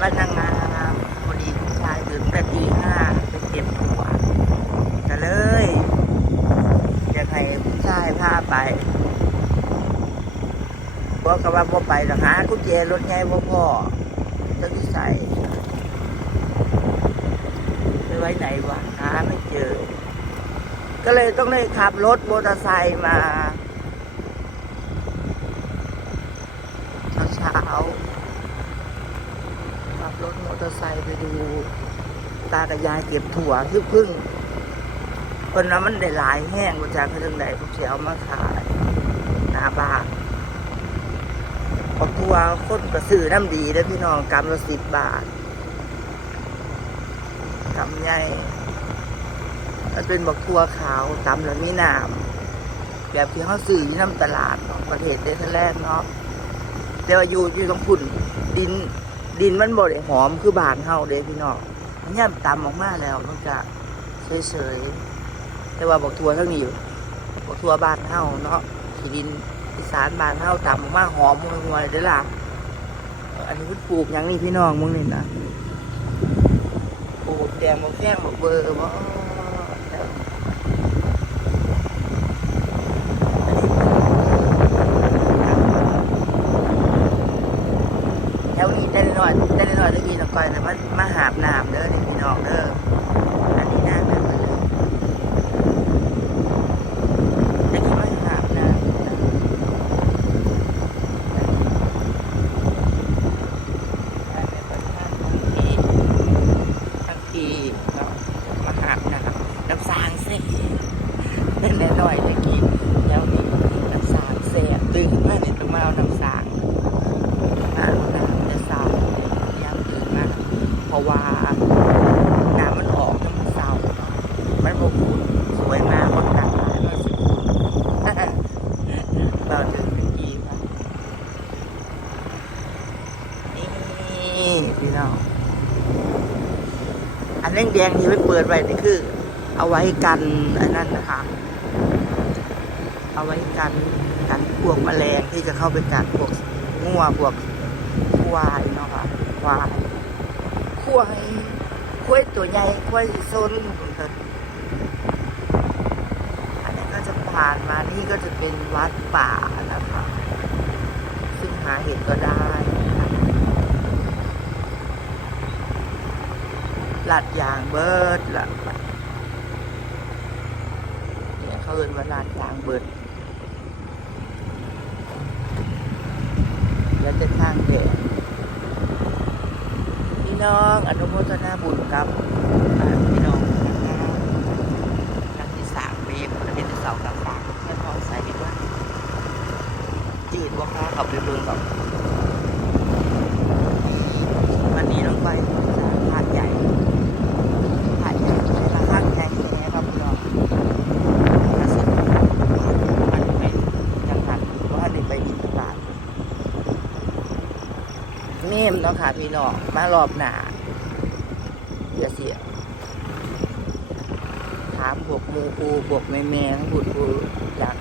บ้านนางงามพอดีผู้ชายตื่นแต่ตีห้าไปเก็บถั่วก็เลยอยากให้ผู้ชายพาไปบอกกับว่าพ่ไปหรอกหากุญแจรถไงพ่อพ่อจะที่ใส่ไปไว้ไหนวะหาไม่เจอ ก็เลยต้องเลยขับรถมอเตอร์ไซค์มาเช้าๆ เตอร์ไซค์ไปดู ตากับยายเก็บถั่วคือพึ่งคนนั้นมันได้หลายแห้งมาจากเรื่องใดพวกเสียเอามาขายหน้าบ้านพอถั่วคนกระสือน้ำดีเด้พี่น้องกำละสิบบาทกำใหญ่มันเป็นบักทัวขาวตำแล้วมีน้ำแบบที่เขาซื้อที่น้ำตลาดเนาะประเทศเดนแลนด์เนาะแต่ว่าอยู่อยู่ตรงพุ่นดิน ดินมันบดหอมคือบานเฮาเด้พี่น้องมันย่ำตำออกมาแล้วมันจะเฉยๆแต่ว่าบอกทัวร์ทั้งนี้อยู่บอกทัวร์บานเฮาเนาะที่ดินอีสานบานเฮาตำออกมาหอมหัวๆเลยเด้อล่ะอันนี้พิ่ปลูกยังนี่พี่น้องมึงนี่นะปลูกแดงบอกแข้งบอกเบอร์บ่แถวนี้ได้น้อยได้น้อยได้พี่น้องก้อยแต่มันมาหาบน้ำเด้อนี่พี่น้องเด้ออันนี้น้ำแบบนั้นเลยอันนี้มาหาบน้ำ ทั้งปีเนาะมาหาบ น้ำสางเสียเล่นหน่อยได้กินแล้วนี่น้ำสางเสียตื่นมานี่ต้องมาเอาน้ำสางมาเอาน้ำจะสาวยามตื่นมาเพราะว่าน้ำมันออกน้ำมันเศร้าเนาะมันบกคุณสวยมากคนต่างหายมันสิเราถึงเป็นกีมานี่พี่น้องอันแดงๆที่ไว้เปิดไว้นี่คือ ไว้กันอันนั้นนะคะ เอาไว้กันกันพวกแมลงที่จะเข้าไปกัดพวกงัวพวกควายเนาะค่ะควายควายควายตัวใหญ่ควายซนอันนี้ก็จะผ่านมานี่ก็จะเป็นวัดป่านะคะ ซึ่งหาเห็ดก็ได้นะคะลาดยางเบิดละ เนี่ยเขาเอินว่าลาดยางเบิดแล้วจะข้างแดดพี่น้องอนุโมทนาบุญกับพี่น้องนักที่สามเมตรประเด็นเสากับฝากแค่พอใส่ดีกว่าจืดว่าค้าขับไปเบิ่งก่อวันนี้ต้องไปหาดใหญ่ ถ่ายใหญ่ราคาใหญ่แน่ครับพี่น้องห้าสิบอันนี้ไปจังหวัดว่าอันนี้ไปบินตลาดเมเนาะค่ะพี่น้องมารอบหน้าอย่าเสียถามบวกมูปูบวกแม่แม่ทั้งบุตรปูอยาก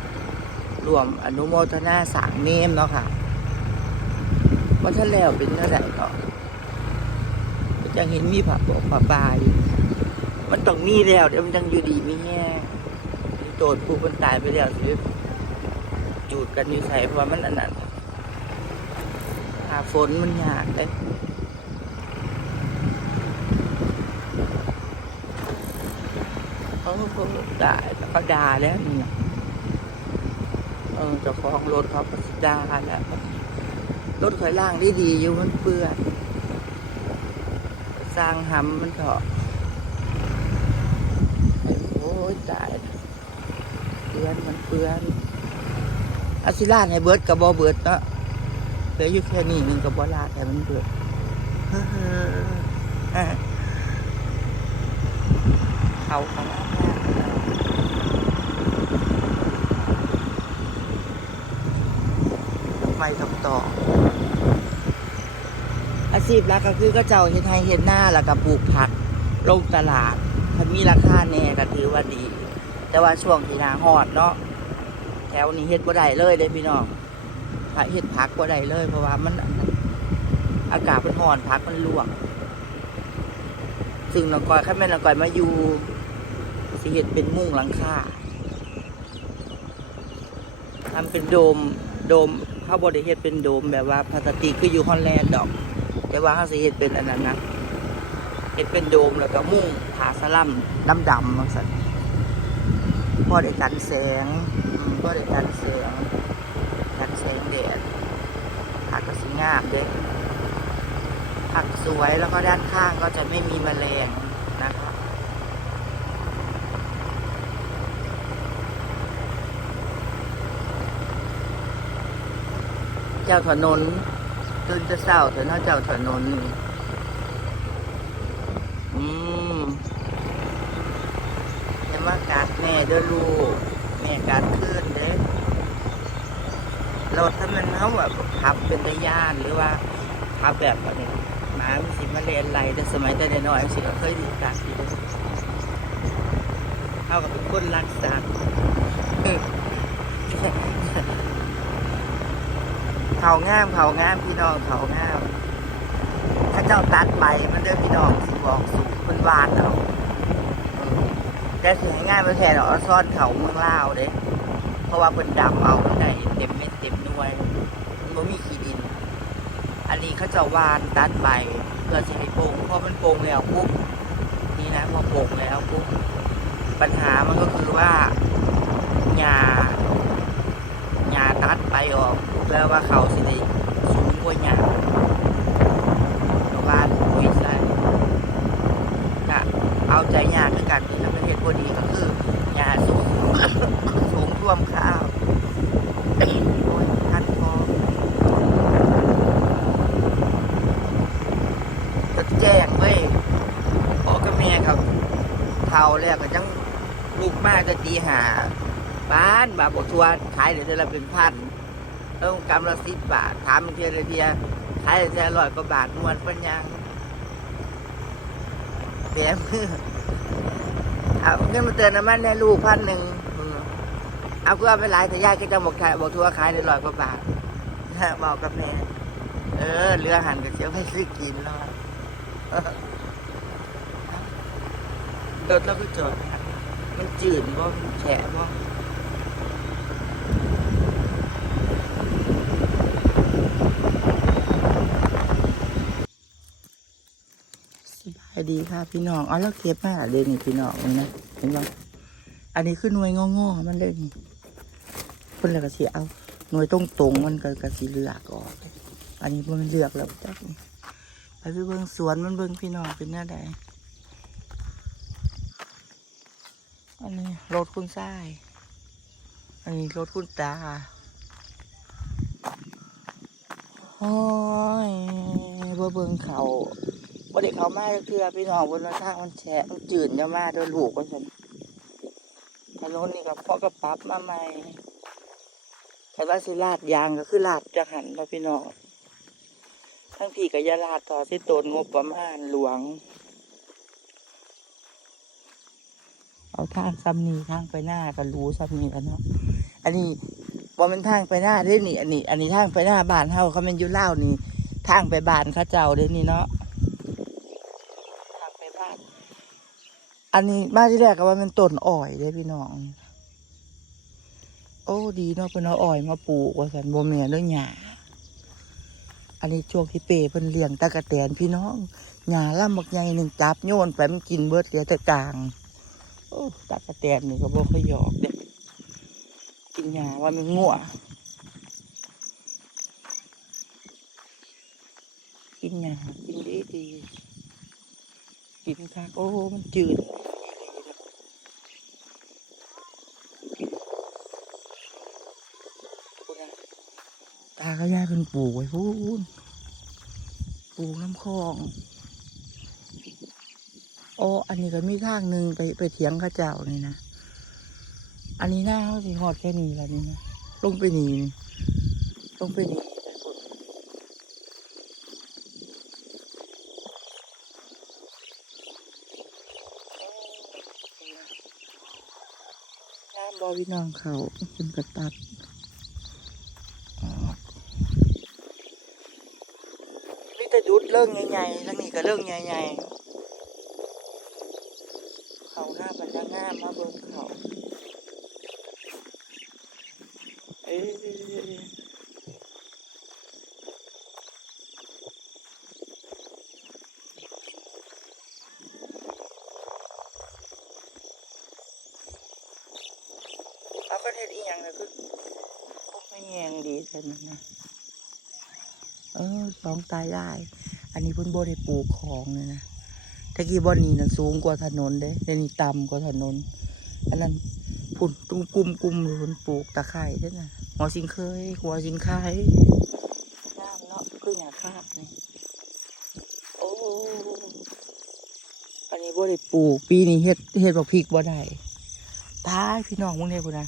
รวมอนุโมทนาสางเมมเนาะค่ะว่าท่านแล้วเป็นเท่าไหร่ก็จะเห็นมีผักบอกผักบาย มันต้องมีแล้วเดี๋ยวมันยังอยู่ดีมีแงมีโจทย์ผู้คนตายไปแล้วสิจูดกันอยู่ใส่เพราะมันอันนั้น หาฝนมันยากเลยเขาก็ด่าเขาด่าแล้วนี่นะเออเจ้าของรถเขาก็ด่าแล้วรถถอยล่างดีดีอยู่มันเปื้อนสร้างหำมันเถอะโอ้ยตายเปื้อนมันเปื้อนอาซิลาให้เบิร์ดกับบอเบิร์ดเนาะ เหลืออยู่แค่นี้หนึงกับบอลาแต่มันเบิดเฮ้อเขาของไม่ต้องต่อ อาชีพหลักก็คือก็เจ้าเฮ็ดไห้เฮ็ดหน้าแล้วก็ปลูกผักลงตลาดถ้ามีราคาแน่ก็ถือว่าดี แต่ว่าช่วงที่นาฮอดเนาะแถวนี้เฮ็ดบ่ได้เลยเด้พี่น้อง ถ้าเฮ็ดผักบ่ได้เลย เพราะว่ามันอากาศมันร้อนพักมันลวก ซึ่งน้องกอยข้าแม่น้องกอยมาอยู่สิเห็ดเป็นมุ้งหลังคาทำเป็นโดมโดมเขาบริเฮ็ดเป็นโดมแบบว่าพลาสติกคืออยู่ฮอลแลนด์ดอก แต่ว่าเขาสิเฮ็ดเป็นอันนั้นนะเฮ็ดเป็นโดมแล้วก็มุ้งผาสลัมดำดำๆมาสั่นพอได้กันแสงอืมพอได้กันแสง แดดผักก็สีงามเด็กผักสวยแล้วก็ด้านข้างก็จะไม่มีแมลงนะคะเจ้าถนนตื่นจะเศร้าเถอะนาะเจ้าถนนนี่อืมจะมากัดแม่เด้อลูกแม่กัดขึ้น รถถ้ามันเขาแบบขับเป็นตะย่านหรือว่าขับแบบอะไรหมามันสิมาเรียนไรแต่สมัยแต่เด็กน้อยสิก็เคยดูกัดอยู่เด้าก็เป็นคนรักสัตว์เขางามเขางามพี่น้องเขางามถ้าเจ้าตัดไปมันเด้อพี่น้องสิบอกสุกมันวานเอาแต่สิให้ง่ายมาแทนเอาซ่อนเขาเมืองลาวเด้เพราะว่าเป็นดำเอาไม่ได้เต็ บ่มีขี้ดิน อันนี้เขาจะวานตัดใบเพื่อจะให้โป่งพอมันโป่งแล้วปุ๊บนี่นะพอโป่งแล้วปุ๊บปัญหามันก็คือว่าหญ้าหญ้าตัดไปออกแล้วว่าเขาสิได้สูงกว่าหญ้าก็วานปุ๋ยใส่ก็เอาใจหญ้าคือกันที่ประเทศพอดีก็คือหญ้าสูงสูงท่วมข้าวโอ้ยทันคอก็ แจ้งเว้พ่อกับแม่ครับเท่าแล้วก็จังลูกมากก็ตีหาบ้านบาบทัวร์ขายเดี๋ยวละเป็นพันเออกำละสิบบาทถามเทียละเทียขายเทียร้อยกว่าบาทนวลปัญญางแถมมือเอาเงินมาเตือนน้ำมันในลูกพันหนึ่งเอาเพื่อไปหลายแต่ยายก็จะบอกขายบอกทัวร์ขายได้ร้อยกว่าบาทบอกกับแม่เออเรือหันกับเชียวให้ซื้อกินแล้ว รถเราก็จอดมันจืดบ่มันแฉะบ่สบายดีค่ะพี่น้องเอาแล้วเก็บมาเดนี่พี่น้องนี่นะเห็นบ่อันนี้คือหน่วยงอๆมันเลยนี่เพิ่นลยก็สิเอาหน่วยตรงตรงมันก็ก็สิเลือกออก อันนี้มันเลือกแล้วจักนี่ ไปเบิ่งสวนมันเบิ่งพี่น้องเป็นหน้าใดอันนี้รถคุณทราย อันนี้รถคุณตาโอ้ยบ่เบิ่งเขาบ่ได้เขามาจักเทื่อพี่น้องบนทางมันแฉะมันจืดจะมาเด้วยลูกว่าซั่นถนนนี่ก็เพาะก็ปรับมาใหม่แต่ว่าสิลาดยางก็คือลาดจะหันเราะพี่น้อง ทั้งพี่กับยาลาดต่อสิตนงบประมาณหลวง เอาทางซ้ำนีทางไปหน้าก็รู้ซ้ำนีแล้วเนาะอันนี้ว่ามันทางไปหน้าเด้นี่อันนี้ อันนี้ทางไปหน้าบ้านเฮาเขาเป็นอยุ่เล่าวนี่ทางไปบ้านเข้าเจ้าเด้นี่เนาะทางไปบ้าน อันนี้มาที่แรกก็ว่ามันต้นอ้อยเด้พี่น้อง โอ้ดีเนาะเพิ่นเอาอ้อยมาปลูกว่าสันบ่แม่นเด้อหญ้า อันนี้ช่วงที่เปเพิ่นเลี้ยงตะกะแตนพี่น้องหญ้าลำบักใหญ่หนึ่งจับโยนไปมันกินเบิดเหลือแต่กลาง โอ้ตะกะแตนนี่ก็บ่ค่อยหยอกเด้กินหญ้าว่ามันงัวกินหญ้ากินดีดีกินคักโอ้มันจืดาก็ย่าเป็นปลูกไว้พูนปลูกน้ำคลองโอ้อันนี้ก็มีทางหนึ่งไปไปเถียงข้าเจ้านี่นะ อันนี้หน้าเขาสิหอดแค่นี้แล้วนี่นะลงไปนี่นี่ลงไปนีนน้ำบอวิน้องเขาเป็นกระตัด มีแต่ริ่งใหญ่ๆทั้งนี้ก็เริ่องใหญ่ๆ เขาหน้ามันจะงามมาเบิ่งเขาเอ้ยเอาประเทศอีหยังเลยคือไม่แยงดีใช่ไหมนะเออสองตายได้ อันนี้เพิ่นบ่ได้ปลูกของเลยนะตะกี้บ่อนนี้นั่นสูงกว่าถนนเด้เดี๋ยวนี้ต่ำกว่าถนน อันนั้นพุ่นตุ้มกุมกุมเลยเพิ่นปลูกตะไคร้เด้อน่ะหัวสิงเคยหัวสิงไข่งามเนาะคือหญ้าคาบนี่โอ้อันนี้บ่ได้ปลูก ปีนี้เฮ็ดเฮ็ดบักพริกบ่ได้ตายพี่น้องมึงเด้พุ่นน่ะ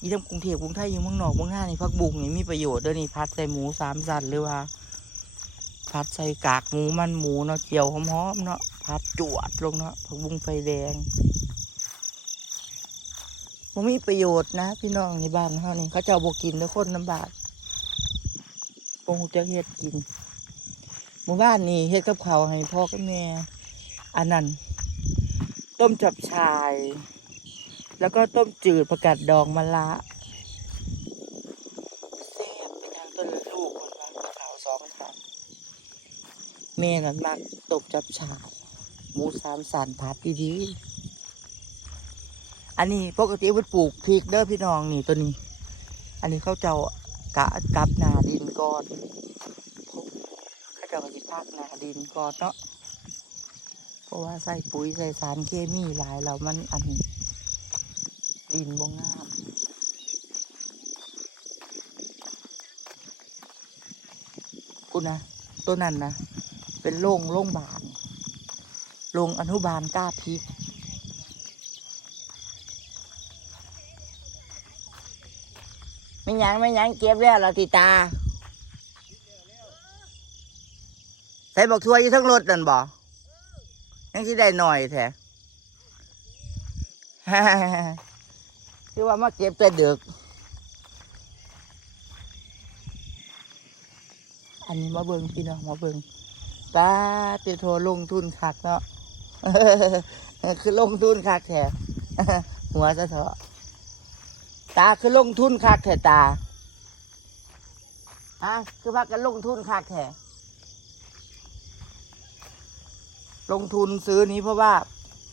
ยี่ทำกรุงเทพกรุงไทยอยังเมืองนอกเมืองหน้านี่พักบุงนี่มีประโยชน์เด้อนี่พัดใส่หมูสามสันหรือว่า พัดใส่กากหมูมันหมูเนาะเจียวหอมๆเนาะพัดจวดลงเนาะผักบุ้งไฟแดงมันมีประโยชน์นะ พี่น้องในบ้านเขานี่เขาเจ้าบกินแล้วคนลำบากปงจะเฮ็ดกินหมู่บ้านนี่เฮ็ดกับเขาให้พ่อกับแม่อันนั้นต้มจับชาย แล้วก็ต้มจืดประกาศดองมะละแซ่บเป็นทางต้นลูกคนว่าขาวสองค่ะ แม่นั้นมักตบจับฉาดหมูสามสันพัดดีๆอันนี้ปกติมันปลูกพริกเด้อพี่น้องนี่ตัวนี้ อันนี้เขาเจ้ากะกับนาดินก่อนเขาเจ้ากิพักนาดินก่อนเนาะเพราะว่าใส่ปุ๋ยใส่สารเคมีหลายแล้วมันอันดินบ่งามกูนะตัวนั้นนะ เป็นโรงโรงบาลโรงอนุบาลกล้าพริกไม่ยังไม่ยังเก็บแล้วละติตา ใส่บอกทัวอยู่ทั้งรถนั่นบ่ยังสิได้หน่อยแท้คือว่ามาเก็บแต่ดึกอันนี้มาเบิงพี่น้องมาเบิง ตาเตโทรลงทุนคักเนาะคือลงทุนคักแท้หัวจะเถอะตาคือลงทุนคักแท้ตาอะคือพักกันลงทุนคักแท้ลงทุนซื้อนี้เพราะว่า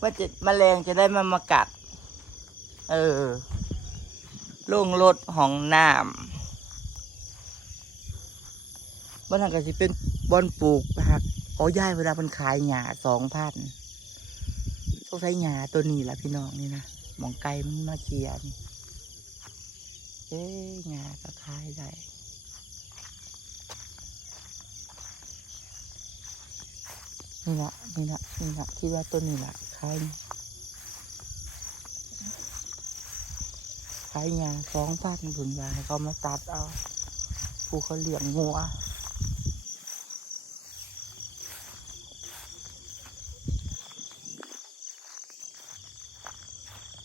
ว่าจะแมลงจะได้ไมามากัด เออลงรถห้องน้ำ บ้านหลังก็สิเป็นบอนปลูกผักอ๋อย่ายเวลามันขายหญ้าสองพันต้องใช้หญ้าตัวนี้แหละพี่น้องนี่นะหมองไก่มันมาเคียนเอ๊ะหญ้าก็ขายได้นี่ละนี่ละนี่ละที่ว่าตัวนี้ละขายขายยาสองพันบุญวายเขามาตัดเอาผู้เขาเลี้ยงงัว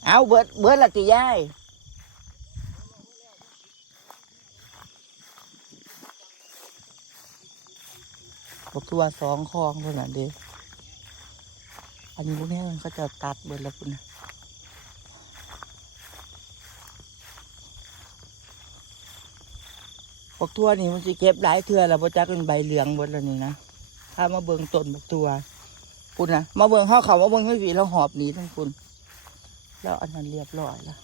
เอาเบิดเบิดละติยายบอกตัวสองคลองคนนั้นเดีอันนี้พวกนี้มันก็จะตัดเบิดล้วคุณนะบกทัวนี่มันสิเก็บหลายเทื่อแล้วบ่จักเป็นใบเหลืองหมดแล้วนี่นะถ้ามาเบิ่งต้นบกตัวคุณนะมาเบิ่งห้อเขามาเบิ่งให้วีแล้วหอบหนีทั้งคุณ แล้วอันนั้นเรียบร้อยแล้ว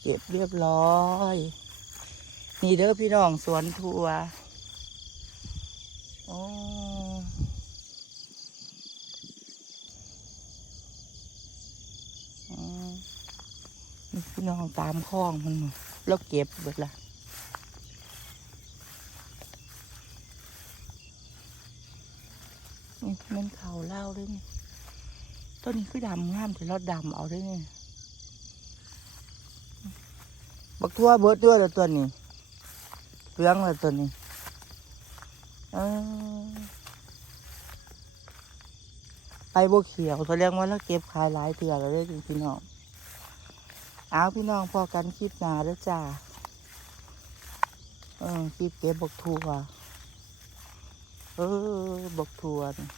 เก็บเรียบร้อย นี่เด้อพี่น้องสวนทัวโอ้อืมนี่พี่น้องตามคลองมันมาแล้วเก็บเบิดละนี่มันเขาเล่าด้วยนี่ ต้นนี้คือดำงามแต่เราดำเอาได้วยนี่บักทั่วเบิดด้วยแล้วตัวนี้เปลืองแล้วตัวนี้ไปบวเขียวแสดงว่าเราเก็บขายหลายเถื่อแล้วได้อพี่น้องเอาพี่น้องพอกันคลิปหนาแล้วจ้าเออคลิปเก็บบักทั่วเออบักทัวนี่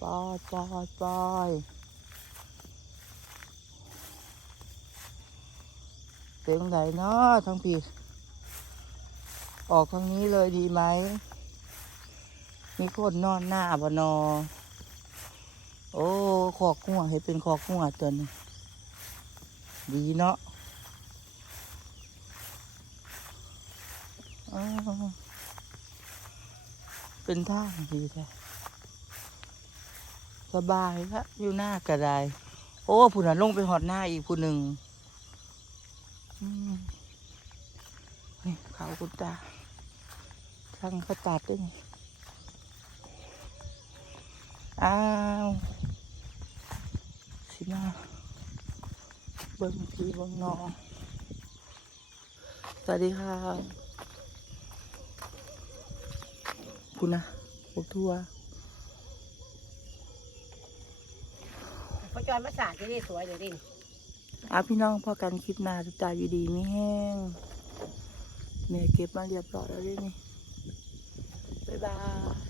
ปล่อยปล่อยปล่อยเต็มไหนเนาะทั้งปีออกทางนี้เลยดีไหม มีคนนอนหน้าบนอ โอ้ขอกงัวให้เป็นขอกงัวตัวนี้ดีเนาะเป็นทางดีแท้ บายละอยู่หน้ากระไดโอ้ผู้นั้นลงไปหอดหน้าอีกผู้หนึ่งนี่เขาคุณตาช่างเขาตัดด้วยอ้าวสิมาเบิ้งพี่เบิ้งน้องสวัสดีค่ะคุณนะพวกทัวร์ พอ จอยมาสาดที่นี่สวยเลยดิอาพี่น้องพอกันคลิปหน้าจะจ่าอยู่ดีไม่แห้งแม่เก็บมาเรียบร้อยแล้วด้วยนี่บ๊ายบาย